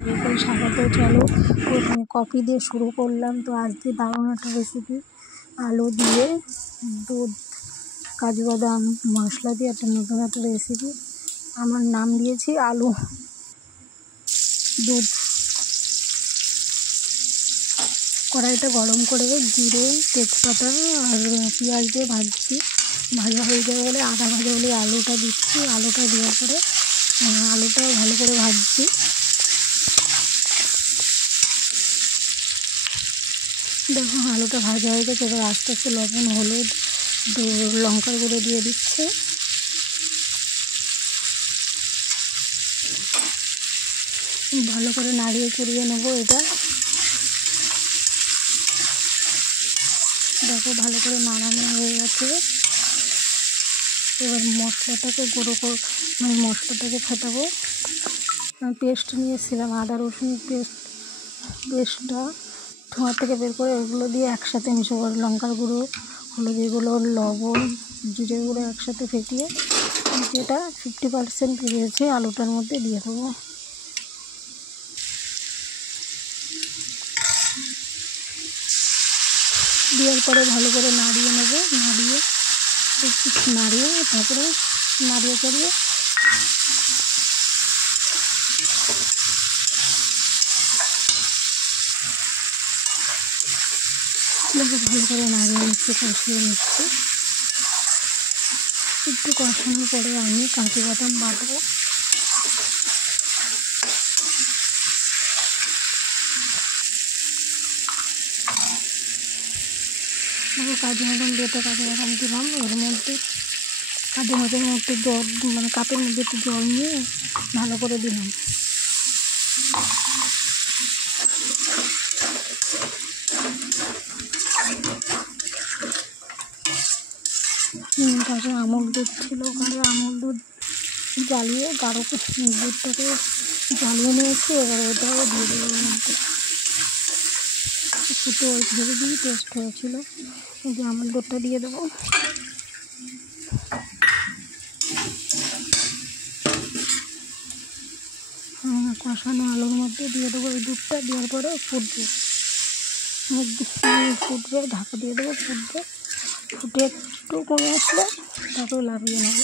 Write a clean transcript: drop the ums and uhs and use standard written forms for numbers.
বিকেল সকালে চলো প্রথমে কফি দিয়ে শুরু করলাম। তো আজকে দারুণ একটা রেসিপি, আলু দিয়ে দুধ কাজু বাদাম মশলা দিয়ে একটা নতুন একটা রেসিপি। আমার নাম দিয়েছি আলু দুধ। কড়াইটা গরম করে জিরে তেজপাতা আর পেঁয়াজ দিয়ে ভাজছি। ভাজা হয়ে যাবে বলে আধা ভাজা বলে আলুটা দিচ্ছি। আলুটা দেওয়ার পরে আলুটাও ভালো করে ভাজছি। দেখো আলুটা ভাজা হয়ে গেছে। এবার আস্তে আস্তে লবণ হলুদ লঙ্কার গুঁড়ো দিয়ে দিচ্ছে। ভালো করে নাড়িয়ে চড়িয়ে নেবো এটা। দেখো ভালো করে নাড়ানো হয়ে গেছে। এবার মশলাটাকে মশলাটাকে ফেটাবো। পেস্ট নিয়েছিলাম আদা রসুন পেস্টটা ধোঁয়া থেকে বের করে ওগুলো দিয়ে একসাথে মিশাবো। লঙ্কার গুঁড়ো হলুদের গুঁড়ো লবণ জিরে গুঁড়ো একসাথে ফেটিয়ে যেটা 50% ভেজেছে আলুটার মধ্যে দিয়ে দেবো। দেওয়ার পরে ভালো করে নাড়িয়ে নেবো। নাড়িয়ে তারপরে নাড়িয়ে চড়িয়ে ভালো করে নাড়িয়ে নিচ্ছি, কষিয়ে নিচ্ছি। একটু কষানোর পরে আমি কাজু বাদাম বাটবো। কাজু বাদাম দিয়ে কাজু বাদাম দিলাম। এর মধ্যে কাজু বাদামের মধ্যে জল কাপের মধ্যে একটু জল নিয়ে ভালো করে দিলাম। তারপরে আমুল দুধ ছিল, ওখানে আমুল দুধ জ্বালিয়ে দুধটাকে জ্বালিয়ে নিয়েছি। এবার ওটাও দিয়ে দেবো এর মধ্যে। একটু ভেবে দিয়ে টেস্ট হয়েছিল। এই যে আমুল দুধটা দিয়ে দেবো। কষানো আলুর মধ্যে দিয়ে দেবো এই দুধটা। দেওয়ার পরে ফুটবে ঢাকা দিয়ে দেবো। ফুটে একটু কমে আসলে তারপরে লাভিয়ে নেবো।